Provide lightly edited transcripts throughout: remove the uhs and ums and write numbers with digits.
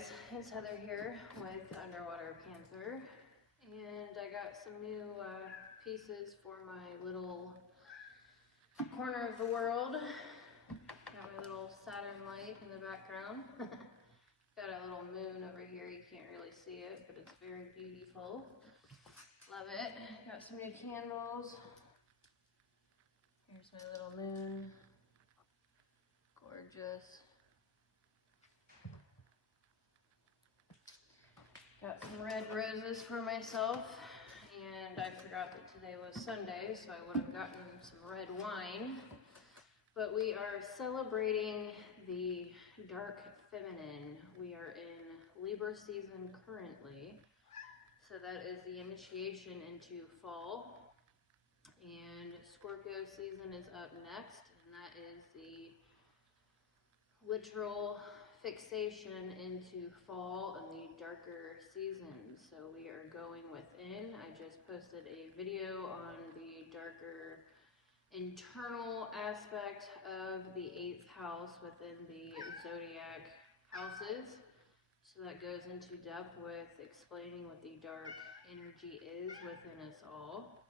guys, it's Heather here with Underwater Panther, and I got some new pieces for my little corner of the world. Got my little Saturn light in the background. Got a little moon over here, you can't really see it, but it's very beautiful. Love it. Got some new candles. Here's my little moon. Gorgeous. Got some red roses for myself, and I forgot that today was Sunday, so I would have gotten some red wine. But we are celebrating the dark feminine. We are in Libra season currently, so that is the initiation into fall. And Scorpio season is up next, and that is the literal fixation into fall and the darker seasons. So we are going within. I just posted a video on the darker internal aspect of the 8th house within the zodiac houses. So that goes into depth with explaining what the dark energy is within us all.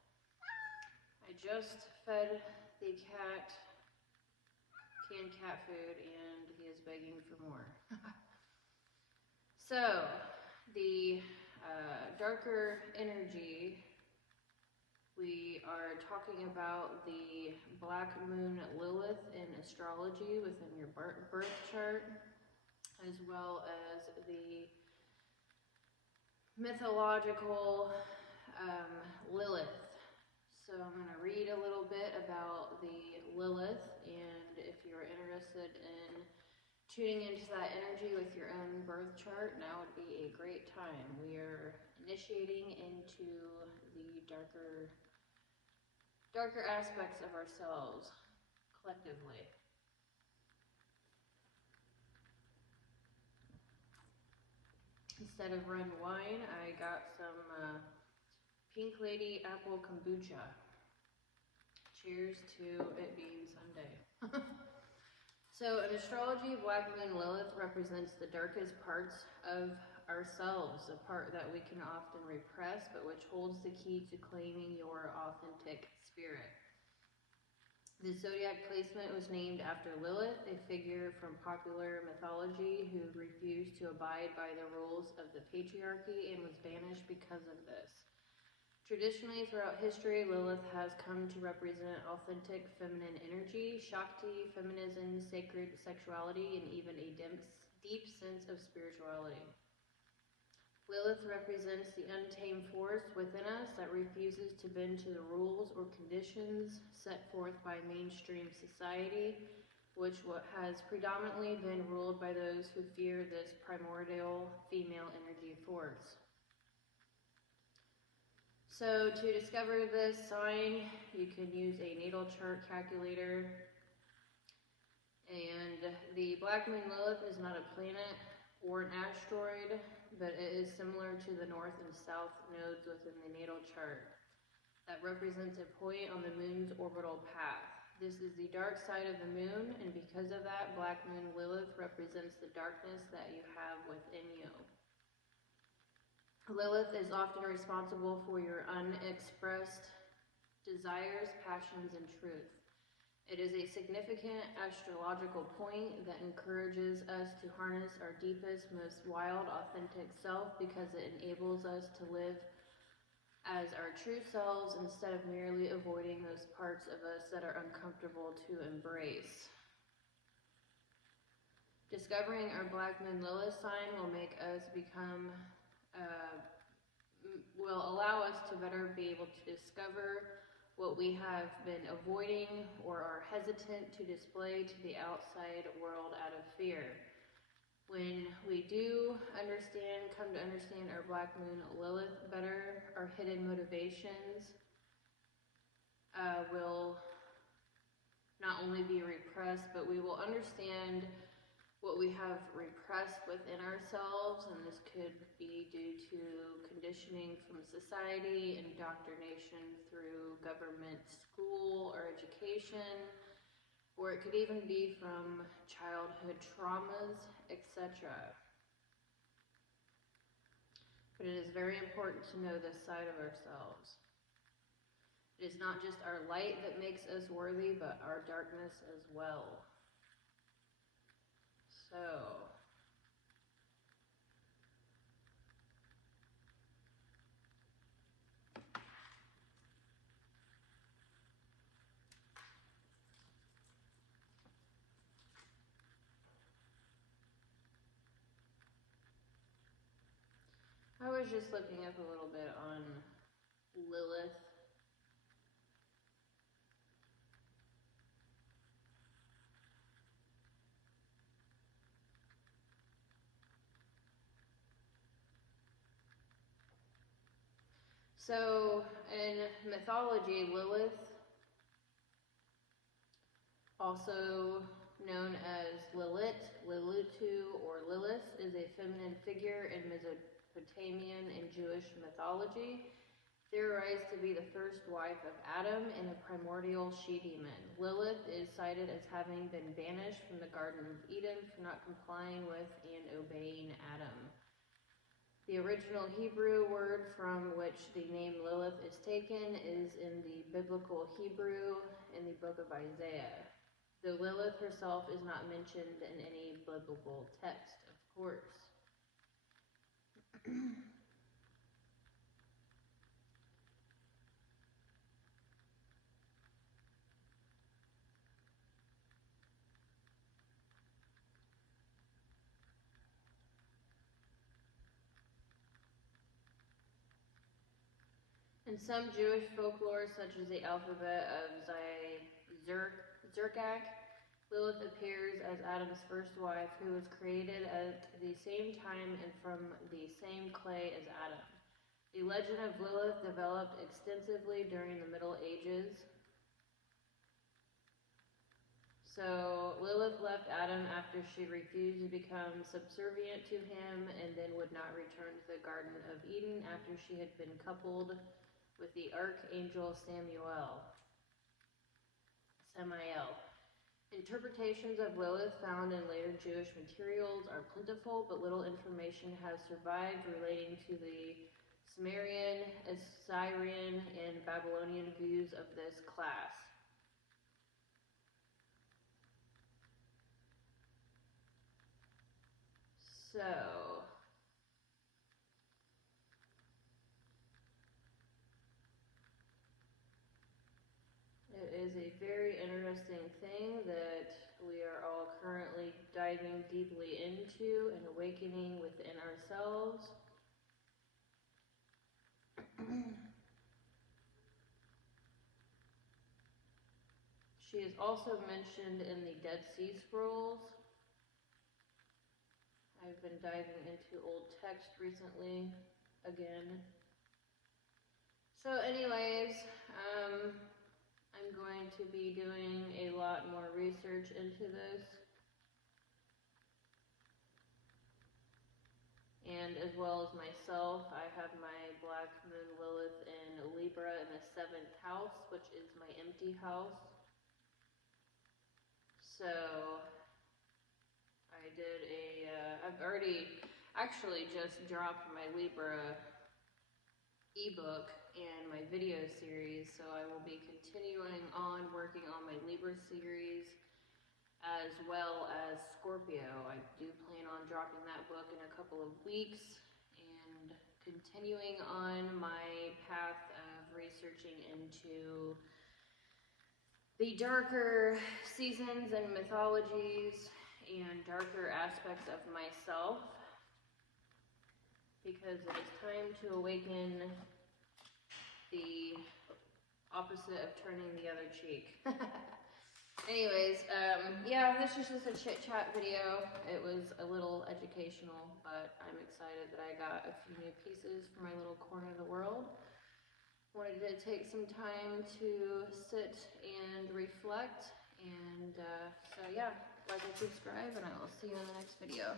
I just fed the cat canned cat food and he is begging for more. So, the darker energy, we are talking about the Black Moon Lilith in astrology within your birth chart, as well as the mythological Lilith. So I'm going to read a little bit about the Lilith, and if you're interested in tuning into that energy with your own birth chart, now would be a great time. We are initiating into the darker aspects of ourselves collectively. Instead of red wine, I got some Pink Lady apple kombucha. Cheers to it being Sunday. So in astrology, Black Moon Lilith represents the darkest parts of ourselves, a part that we can often repress, but which holds the key to claiming your authentic spirit. The zodiac placement was named after Lilith, a figure from popular mythology who refused to abide by the rules of the patriarchy and was banished because of this. Traditionally, throughout history, Lilith has come to represent authentic feminine energy, Shakti, feminism, sacred sexuality, and even a deep sense of spirituality. Lilith represents the untamed force within us that refuses to bend to the rules or conditions set forth by mainstream society, which has predominantly been ruled by those who fear this primordial female energy force. So to discover this sign, you can use a natal chart calculator. And the Black Moon Lilith is not a planet or an asteroid, but it is similar to the north and south nodes within the natal chart. That represents a point on the moon's orbital path. This is the dark side of the moon, and because of that, Black Moon Lilith represents the darkness that you have within you. Lilith is often responsible for your unexpressed desires, passions, and truth. It is a significant astrological point that encourages us to harness our deepest, most wild, authentic self because it enables us to live as our true selves instead of merely avoiding those parts of us that are uncomfortable to embrace. Discovering our Black Moon Lilith sign will make us will allow us to better be able to discover what we have been avoiding or are hesitant to display to the outside world out of fear. When we do come to understand our Black Moon Lilith better, our hidden motivations will not only be repressed, but we will understand what we have repressed within ourselves, and this could be due to conditioning from society, indoctrination through government school or education, or it could even be from childhood traumas, etc. But it is very important to know this side of ourselves. It is not just our light that makes us worthy, but our darkness as well. So, I was just looking up a little bit on Lilith. So, in mythology, Lilith, also known as Lilith, Lilitu, or Lilith, is a feminine figure in Mesopotamian and Jewish mythology, theorized to be the first wife of Adam and a primordial she-demon. Lilith is cited as having been banished from the Garden of Eden for not complying with and obeying Adam. The original Hebrew word from which the name Lilith is taken is in the biblical Hebrew in the book of Isaiah, though Lilith herself is not mentioned in any biblical text, of course. In some Jewish folklore, such as the alphabet of Zerkak, Lilith appears as Adam's first wife, who was created at the same time and from the same clay as Adam. The legend of Lilith developed extensively during the Middle Ages. So Lilith left Adam after she refused to become subservient to him and then would not return to the Garden of Eden after she had been coupled with the archangel Samael. Interpretations of Lilith found in later Jewish materials are plentiful, but little information has survived relating to the Sumerian, Assyrian, and Babylonian views of this class. So, it is a very interesting thing that we are all currently diving deeply into and awakening within ourselves. She is also mentioned in the Dead Sea Scrolls. I've been diving into old text recently, again. So anyways, I'm going to be doing a lot more research into this. And as well as myself, I have my Black Moon Lilith in Libra in the 7th house, which is my empty house. So I did I've already actually just dropped my Libra ebook and my video series, so I will be continuing on working on my Libra series as well as Scorpio. I do plan on dropping that book in a couple of weeks and continuing on my path of researching into the darker seasons and mythologies and darker aspects of myself, because it is time to awaken the opposite of turning the other cheek. Anyways, yeah, this is just a chit chat video. It was a little educational, but I'm excited that I got a few new pieces for my little corner of the world. Wanted to take some time to sit and reflect, and so yeah, like and subscribe, and I will see you in the next video.